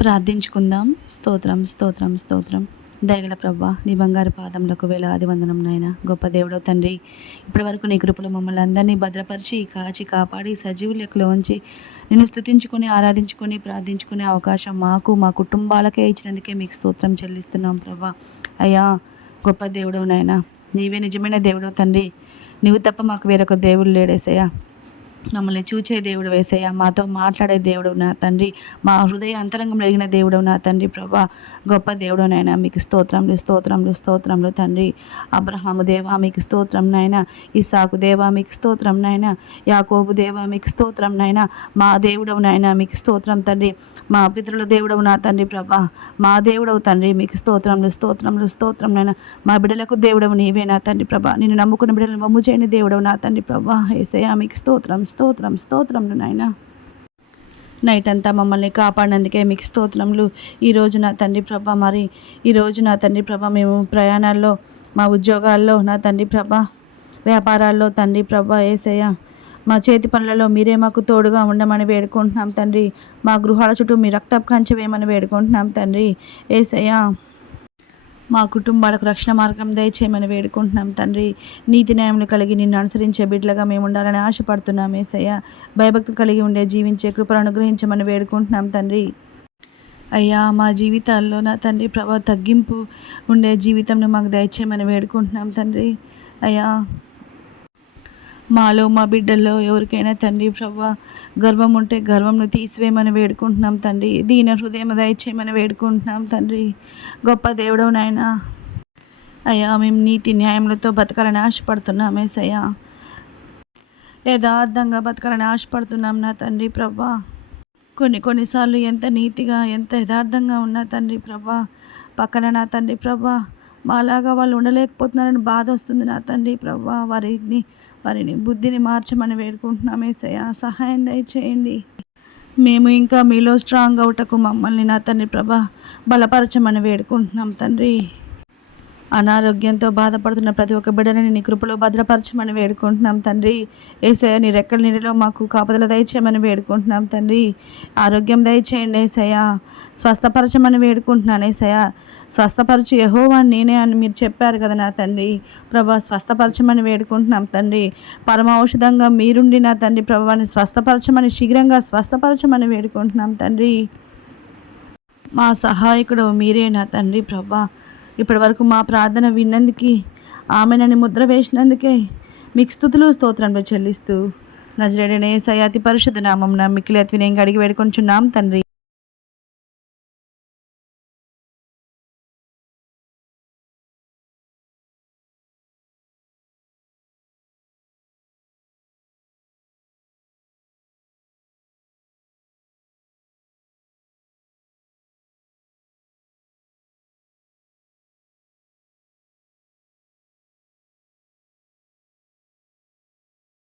ప్రార్థించుకుందాం. స్తోత్రం స్తోత్రం స్తోత్రం. దయగల ప్రభా, నీ బంగారు పాదములకు వేలాది వందనం నాయన. గొప్ప దేవుడవు తండ్రి, ఇప్పటి వరకు నీ కృపలో మమ్మల్ని అందరినీ భద్రపరిచి కాచి కాపాడి సజీవ లెక్కలో ఉంచి నిన్ను స్తుతించుకొని ఆరాధించుకొని ప్రార్థించుకునే అవకాశం మాకు మా కుటుంబాలకే ఇచ్చినందుకే మీకు స్తోత్రం చెల్లిస్తున్నాం ప్రభా. అయ్యా, గొప్ప దేవుడవు నాయన, నీవే నిజమైన దేవుడవు తండ్రి. నీవు తప్ప మాకు వేరొక దేవుడు లేడేసయ్యా. మమ్మల్ని చూచే దేవుడు వేసయ్య, మాతో మాట్లాడే దేవుడు నా తండ్రి, మా హృదయ అంతరంగం ఎరిగిన దేవుడు నా తండ్రి ప్రభా. గొప్ప దేవుడు నాయన, మీకు స్తోత్రములు స్తోత్రములు స్తోత్రములు తండ్రి. అబ్రహాము దేవా మీకు స్తోత్రం నాయన. ఇస్సాకు దేవా మీకు స్తోత్రం నాయన. యాకోబు దేవా మీకు స్తోత్రం నాయన. మా దేవుడవు నాయన మీకు స్తోత్రం తండ్రి. మా పితరుల దేవుడవు నా తండ్రి ప్రభా. మా దేవుడవు తండ్రి మీకు స్తోత్రములు స్తోత్రములు స్తోత్రం నాయన. మా బిడ్డలకు దేవుడవు నీవే నా తండ్రి ప్రభా. నిన్ను నమ్ముకున్న బిడ్డలను వమ్ము చేయని దేవుడవు నా తండ్రి ప్రభా. యేసయ్యా మీకు స్తోత్రం స్తోత్రం స్తోత్రములు నాయన. నైట్ అంతా మమ్మల్ని కాపాడినందుకే మీకు స్తోత్రములు. ఈరోజు నా తండ్రి ప్రభా, మరి ఈరోజు నా తండ్రి ప్రభా మేము ప్రయాణాల్లో, మా ఉద్యోగాల్లో నా తండ్రి ప్రభా, వ్యాపారాల్లో తండ్రి ప్రభా యేసయ్య, మా చేతి పనులలో మీరే మాకు తోడుగా ఉండమని వేడుకుంటున్నాం తండ్రి. మా గృహాల చుట్టూ మీ రక్తపు కంచె వేయమని వేడుకుంటున్నాం తండ్రి యేసయ్య. మా కుటుంబాలకు రక్షణ మార్గం దయచేయమని వేడుకుంటున్నాం తండ్రి. నీతి న్యాయములు కలిగి నిన్ను అనుసరించే బిడ్డలుగా మేము ఉండాలని ఆశపడుతున్నాం యేసయ్య. భయభక్తులు కలిగి ఉండే జీవించే కృపను అనుగ్రహించమని వేడుకుంటున్నాం తండ్రి. అయ్యా, మా జీవితాల్లో నా తండ్రి ప్రభా తగ్గింపు ఉండే జీవితంను మాకు దయచేయమని వేడుకుంటున్నాం తండ్రి. అయ్యా, మాలో మా బిడ్డల్లో ఎవరికైనా తండ్రి ప్రభా గర్వం ఉంటే గర్వంను తీసివేయమని వేడుకుంటున్నాం తండ్రి. దీన హృదయం దయచేయమని వేడుకుంటున్నాం తండ్రి. గొప్ప దేవుడవు నాయన. అయ్యా, మేము నీతి న్యాయములతో బతకాలని ఆశపడుతున్నాం యేసయ్యా. యథార్థంగా బతకాలని ఆశపడుతున్నాం నా తండ్రి ప్రభా. కొన్నిసార్లు ఎంత నీతిగా ఎంత యథార్థంగా ఉన్నా తండ్రి ప్రభా, పక్కన నా తండ్రి ప్రభా మాలాగా వాళ్ళు ఉండలేకపోతున్నారని బాధ వస్తుంది నా తండ్రి ప్రభా. వారిని బుద్ధిని మార్చమని వేడుకుంటున్నాం యేసయ్యా. సహాయం దయచేయండి. మేము ఇంకా మీలో స్ట్రాంగ్ అవుటకు మమ్మల్ని నా తండ్రి ప్రభా బలపరచమని వేడుకుంటున్నాం తండ్రి. అనారోగ్యంతో బాధపడుతున్న ప్రతి ఒక్క బిడ్డని నీ కృపలో భద్రపరచమని వేడుకుంటున్నాం తండ్రి. యేసయ్య, నీ రెక్కల నీడలో మాకు కాపుదల దయచేయమని వేడుకుంటున్నాం తండ్రి. ఆరోగ్యం దయచేయండి యేసయ్య. స్వస్థపరచమని వేడుకుంటున్నాను యేసయ్య. స్వస్థపరచు యెహోవా నేనే అని మీరు చెప్పారు కదా నా తండ్రి ప్రభా. స్వస్థపరచమని వేడుకుంటున్నాం తండ్రి. పరమ ఔషధంగా మీరుండి నా తండ్రి ప్రభాని స్వస్థపరచమని, శీఘ్రంగా స్వస్థపరచమని వేడుకుంటున్నాం తండ్రి. మా సహాయకుడు మీరే నా తండ్రి ప్రభా. ఇప్పటి వరకు మా ప్రార్థన విన్నందుకు, ఆమెనని ముద్ర వేసినందుకే మీకు స్తుతులు స్తోత్రంలో చెల్లిస్తూ నజరేయుడైన యేసయ్య అతి పరిశుద్ధ నామమున మిక్కిలి అతి వినయంగా అడిగి వేడుకొంచున్నాం తండ్రి.